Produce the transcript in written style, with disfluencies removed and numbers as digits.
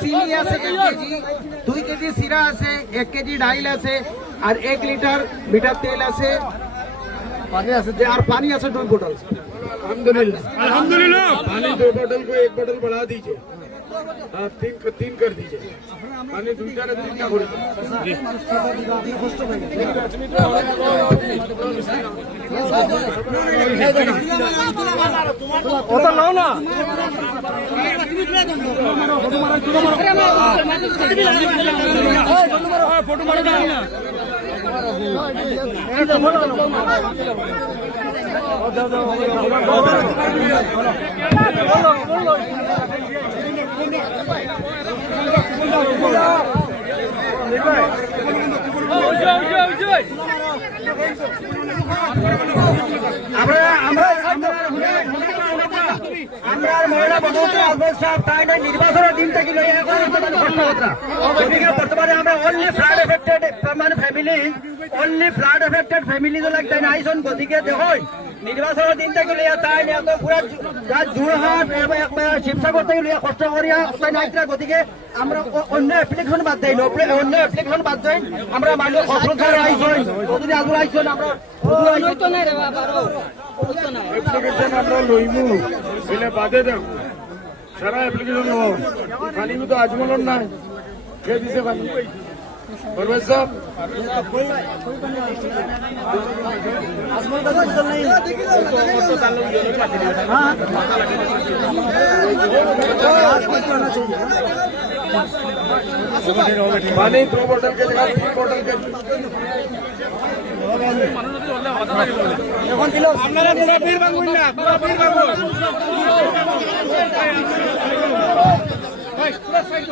চিনি আছে 1 KG, 2 KG সিরা আছে, 1 কেজি ডাইল আছে, আর 1 লিটার মিঠার তেল আছে, पानी আছে আর पानी আছে 2 बोतल। अल्हम्दुलिल्लाह अल्हम्दुलिल्लाह। पानी 2 बोतल को 1 बोतल बढ़ा दीजिए। हाँ, 3 कर दीजिए। पानी 2टा रे 3टा করে ওটা নাও না। ফটো মারো না। নির্বাচনের দিন থেকে বর্তমানে আমরা অনলি ফ্লাড এফেক্টেড মানে ফ্লাড এফেক্টেড ফ্যামিলি তাই আইসন গতিকে দেখুন নির্বাচনের দিন থেকে লিয়া তাই পুরা যোরহাট শিবসাগর থেকে লিয়া কষ্ট করিয়া তাই নাইতরা গতিকে আমরা অন্য অ্যাপ্লিকেশন বাদ দেই অন্য অ্যাপ্লিকেশন বাদ দেই আমরা মানুষ অসুবিধা আইসন যদি আগুন আইসন আমরা অ্যাপ্লিকেশন আমরা লইমু এলে বাদে দেব সারা অ্যাপ্লিকেশন লও খালি তো আজমলন না কে দিছে খালি परवेज साहब पानी 2 बोतल के जगह 3 बोतल के এখন দিল আপনারা পুরো বীর বাঙ্গুন না পুরো বীর বাঙ্গুন ভাই পুরো সাইড